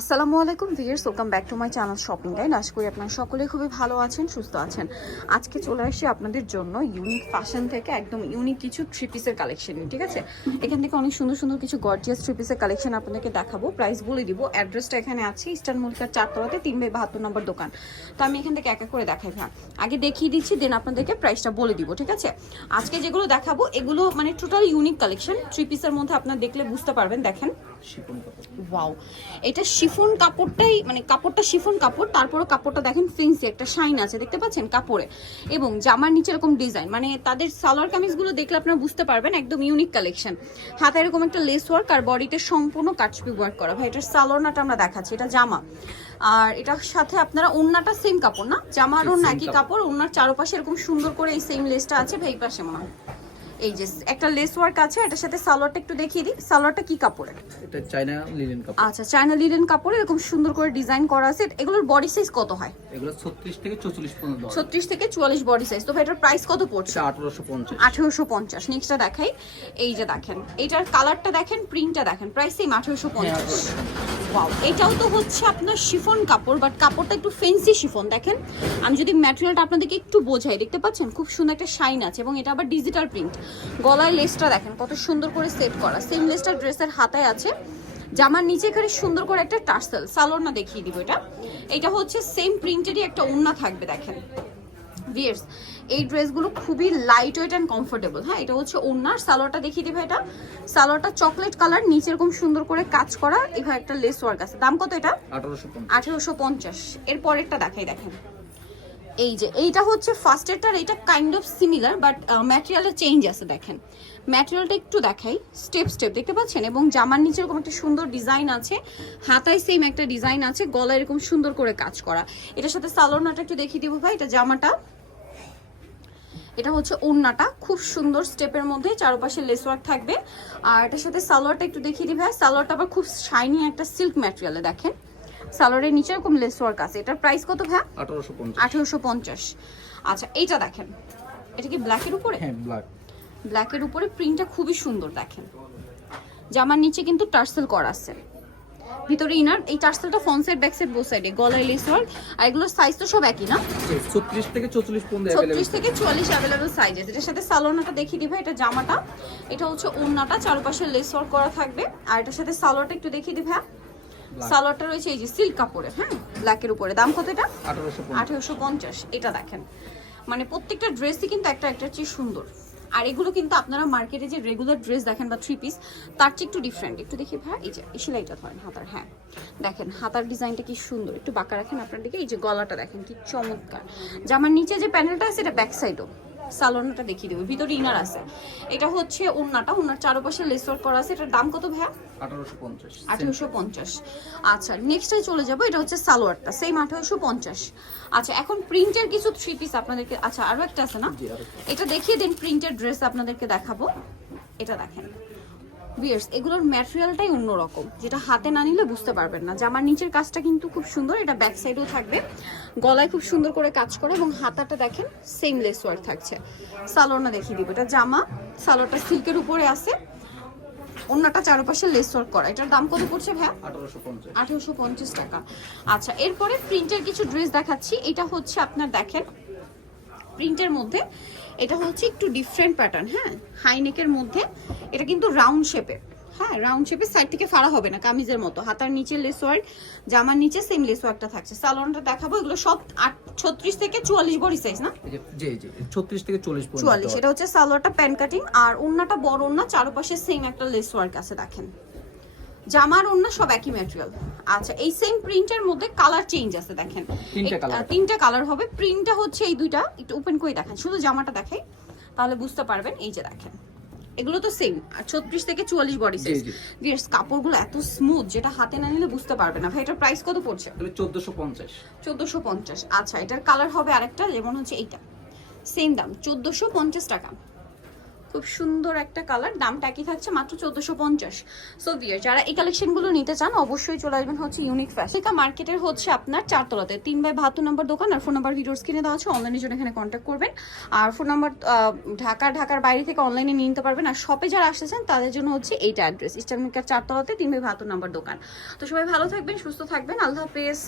আসসালামু আলাইকুম viewers welcome back to my channel shopping guide. আশা করি আপনারা সকলে খুবই ভালো আছেন, সুস্থ আছেন। আজকে চলে আসছি আপনাদের জন্য ইউনিক ফ্যাশন থেকে একদম ইউনিক কিছু থ্রি পিসের কালেকশন ঠিক আছে? এখান থেকে অনেক সুন্দর সুন্দর কিছু গর্জিয়াস থ্রি পিসের কালেকশন আপনাদেরকে দেখাবো প্রাইস বলে দিব। অ্যাড্রেসটা এখানে আছে ইস্টার্ন মল্লিকার চারতলাতে, তিন বাই বাহাত্তর নম্বর দোকান। তো আমি এখান থেকে এক এক করে দেখাই ভাই আগে দেখিয়ে দিচ্ছি দেন আপনাদেরকে প্রাইসটা বলে দিব, ঠিক আছে? আজকে যেগুলো দেখাবো, এগুলো মানে টোটাল ইউনিক কালেকশন থ্রি পিসের মধ্যে আপনারা দেখলে বুঝতে পারবেন, দেখেন। কাপড় ওয়াও এটা শিফন কাপড়টাই মানে কাপড়টা শিফন কাপড় তারপরে কাপড়টা দেখেন ফিন্সি একটা শাইন আছে দেখতে পাচ্ছেন কাপড়ে। এবং জামার নিচে এরকম ডিজাইন মানে তাদের সালোয়ার কামিজগুলো দেখলে আপনারা বুঝতে পারবেন একদম ইউনিক কালেকশন হাতে এরকম একটা লেস ওয়ার্ক আর বডিতে সম্পূর্ণ কাটছবি ওয়ার্ক করা। ভাই এটার সালোয়ারনাটা আমরা দেখাচ্ছি এটা জামা। আর এটার সাথে আপনারা ওন্নাটা সেম কাপড় না? জামার ওন্না একই কাপড়। ওন্নার চারপাশে এরকম সুন্দর করে এই সেম লেসটা আছে ভাই পাশে মনে হয়। এই যে একটা লেস ওয়ার্ক আছে এটার সাথে সালোয়ারটা একটু দেখিয়ে দিই। সালোয়ারটা কি কাপড়ের? এটা চায়না লিলেন কাপড়। আচ্ছা চায়না লিলেন কাপড়ে এরকম সুন্দর করে ডিজাইন করা আছে। এগুলোর বডি সাইজ কত হয়? এগুলো ছত্রিশ থেকে চৌচল্লিশ পর্যন্ত দেওয়া। ছত্রিশ থেকে চুয়াল্লিশ বডি সাইজ তো এটার প্রাইস কত পড়ছে? এটা আঠারোশো পঞ্চাশ। আঠেরোশো পঞ্চাশ। নেক্সটটা দেখাই। এই যে দেখেন এটার কালারটা দেখেন প্রিন্টটা দেখেন। প্রাইস সেম আঠেরোশো পঞ্চাশ। ওয়াও এটাও তো হচ্ছে আপনার শিফন কাপড় বাট কাপড়টা একটু ফেন্সি শিফন, দেখেন। আমি যদি ম্যাটেরিয়ালটা আপনাদেরকে একটু বোঝাই, দেখতে পাচ্ছেন? খুব সুন্দর একটা শাইন আছে, এবং এটা আবার ডিজিটাল প্রিন্ট গলায় লেসটা দেখেন, কত সুন্দর করে সেট করা। সেম লেসটা ড্রেসের হাতায় আছে। জামার নিচে এখানে সুন্দর করে একটা টার্সেল সালোয়ার না দেখিয়ে দিব এটা। এটা হচ্ছে সেম প্রিন্টেরই একটা ওড়না থাকবে, দেখেন। ভিয়ার্স এই ড্রেসগুলো খুবই লাইট ওয়েট অ্যান্ড কমফোর্টেবল হ্যাঁ এটা হচ্ছে ওনার সালোয়ারটা দেখিয়ে দিবে এটা সালোয়ারটা চকলেট কালার নিচে এরকম সুন্দর করে কাজ করা এভাবে একটা লেস ওয়ার্ক আছে। দাম কত এটা? আঠারোশো পঞ্চাশ। এর পরেরটা দেখাই দেখেন। এই যে এইটা হচ্ছে ফার্স্টেরটার এটা কাইন্ড অফ সিমিলার বাট ম্যাটেরিয়ালের চেঞ্জ আছে দেখেন। ম্যাটেরিয়ালটা একটু দেখাই স্টেপ স্টেপ দেখতে পাচ্ছেন? এবং জামার নিচে এরকম একটা সুন্দর ডিজাইন আছে হাতায় সেম একটা ডিজাইন আছে গলায় এরকম সুন্দর করে কাজ করা। এটার সাথে সালোনাটা একটু দেখিয়ে দিব ভাই এটা জামাটা। এটা হচ্ছে ওড়নাটা। খুব সুন্দর স্টেপের মধ্যে চারপাশে লেস ওয়ার্ক থাকবে। আর এটার সাথে সালোয়ারটা একটু দেখিয়ে দিবে সালোয়ারটা আবার খুব শাইনি একটা সিল্ক ম্যাটেরিয়ালে দেখেন। সালোয়ারের নিচে এরকম লেস ওয়ার্ক আছে। এটার প্রাইস কত ভাই? আঠারোশো পঞ্চাশ। আঠেরোশো পঞ্চাশ। আচ্ছা এইটা দেখেন। এটা কি ব্ল্যাকের উপরে? হ্যাঁ ব্ল্যাক ব্ল্যাকের উপরে প্রিন্টটা খুবই সুন্দর দেখেন। জামার নিচে কিন্তু টার্সেল করা আছে। ভিতরে ইনার এই টার্সেলটা front side back side both সাইডে গলায় লেস ওয়ার্ক আর এগুলোর সাইজ তো সব একই না? ছত্রিশ থেকে চৌচল্লিশ পর্যন্ত ছত্রিশ available। থেকে চুয়াল্লিশ অ্যাভেলেবল সাইজেস এটার সাথে সালোয়ারটা দেখিয়ে দিবে এটা জামাটা। এটা হচ্ছে ওড়নাটা চারপাশে লেস ওয়ার্ক করা থাকবে। আর এটার সাথে সালোয়ারটা একটু দেখিয়ে দিবে হ্যাঁ সালোয়ারটা রয়েছে এই যে সিল্ক কাপড়ের হ্যাঁ? ব্ল্যাকের উপরে। দাম কত এটা? আঠারোশো পঞ্চাশ। আঠেরোশো পঞ্চাশ এটা দেখেন। মানে প্রত্যেকটা ড্রেসই কিন্তু একটা একটা চেয়ে সুন্দর। আর এগুলো কিন্তু আপনারা মার্কেটে যে রেগুলার ড্রেস দেখেন বা থ্রি পিস তার চেয়ে একটু ডিফারেন্ট একটু দেখি ভাই এই যে সেলাইটা ধরেন হাতার হ্যাঁ। দেখেন, হাতার ডিজাইনটা কি সুন্দর। একটু বাঁকা রাখেন আপনার দিকে এই যে গলাটা দেখেন, কি চমৎকার। জামার নিচে যে প্যানেলটা আছে, এটা ব্যাক সাইডও সালোনাটা দেখিয়ে দেবো। ভিতরে ইনার আছে। এটা হচ্ছে ওড়নাটা ওনার চারপাশে লেস ওয়ার্ক করা আছে। এটার দাম কত ভাইয়া? আঠারোশো পঞ্চাশ। আচ্ছা নেক্সটে চলে যাব। এটা হচ্ছে সালোয়ারটা। সেম আঠেরোশো পঞ্চাশ। আচ্ছা এখন প্রিন্টের কিছু থ্রি পিস আপনাদেরকে আচ্ছা আরও একটা আছে না? এটা দেখিয়ে দিন প্রিন্টের ড্রেস আপনাদেরকে দেখাবো। এটা দেখেন। বিয়ার্স এগুলোর ম্যাটেরিয়ালটাই অন্যরকম যেটা হাতে না নিলে বুঝতে পারবেন না। জামার নিচের কাজটা কিন্তু খুব সুন্দর এটা ব্যাক সাইডেও থাকবে। গলায় খুব সুন্দর করে কাজ করে এবং হাতাটা দেখেন সেম লেস ওয়ার্ক থাকছে। সালোয়ারটা দেখিয়ে দিব এটা জামা সালোয়ারটা সিল্কের উপরে আছে। অন্যটা চারপাশে লেস ওয়ার্ক করা। এটার দাম কত পড়ছে পঞ্চাশ। আঠেরোশো পঞ্চাশ টাকা। আচ্ছা এরপরে প্রিন্টের কিছু ড্রেস দেখাচ্ছি। এটা হচ্ছে আপনার দেখেন প্রিন্টের মধ্যে এটা হচ্ছে একটু ডিফারেন্ট প্যাটার্ন হ্যাঁ? হাইনেকের মধ্যে এটা কিন্তু রাউন্ড শেপে হ্যাঁ? রাউন্ড শেপে সাইড থেকে ফাড়া হবে না কামিজের মতো। হাতার নিচে লেস ওয়ার্ক জামার নিচে সেম লেস ওয়ার্কটা থাকছে। সালোয়ারটা দেখাবো এগুলো সব আট ছত্রিশ থেকে চুয়াল্লিশ বডি সাইজ না? জি জি ছত্রিশ থেকে চল্লিশ চুয়াল্লিশ এটা হচ্ছে সালোয়ারটা প্যান কাটিং আর ওন্নাটা বড় ওন্না চারপাশে সেম একটা লেস ওয়ার্ক আছে দেখেন। জামার অন্য সব একই ম্যাটেরিয়াল আচ্ছা এই সেম প্রিন্টের মধ্যে কালার চেঞ্জ আছে দেখেন। তিনটা কালার হবে। প্রিন্টটা হচ্ছে এই দুইটা একটু ওপেন করে দেখেন। শুধু জামাটা দেখাই তাহলে বুঝতে পারবেন এই যে দেখেন। এগুলো তো সেম আর ছত্রিশ থেকে চুয়াল্লিশ বডি সাইজ। ভিয়ার্স কাপড়গুলো এত স্মুথ যেটা হাতে না নিলে বুঝতে পারবে না। ভাই এটার প্রাইস কত পড়ছে? চোদ্দশো পঞ্চাশ। চোদ্দোশো পঞ্চাশ। আচ্ছা এটার কালার হবে আরেকটা যেমন হচ্ছে এইটা। সেম দাম চোদ্দোশো পঞ্চাশ টাকা। খুব সুন্দর একটা কালার দামটা একই থাকছে মাত্র চোদ্দোশো পঞ্চাশ। সো বিয়ার যারা এই কালেকশনগুলো নিতে চান, অবশ্যই চলে আসবেন হচ্ছে ইউনিক ফ্যাশন মার্কেটের হচ্ছে আপনার চারতলাতে। তিন বাই বাহাত্তর নম্বর দোকান আর ফোন নাম্বার ভিডিওস কিনে দেওয়া আছে অনলাইনের জন্য এখানে কন্ট্যাক্ট করবেন। আর ফোন নাম্বার ঢাকা, ঢাকার বাইরে থেকে অনলাইনে নিয়ে নিতে পারবেন। আর শপে যারা আসতেছেন তাদের জন্য হচ্ছে এইটা অ্যাড্রেস ইস্টার্ন চারতলাতে, তিন বাই বাহাত্তর নম্বর দোকান। তো সবাই ভালো থাকবেন, সুস্থ থাকবেন। আল্লাহ হাফেজ।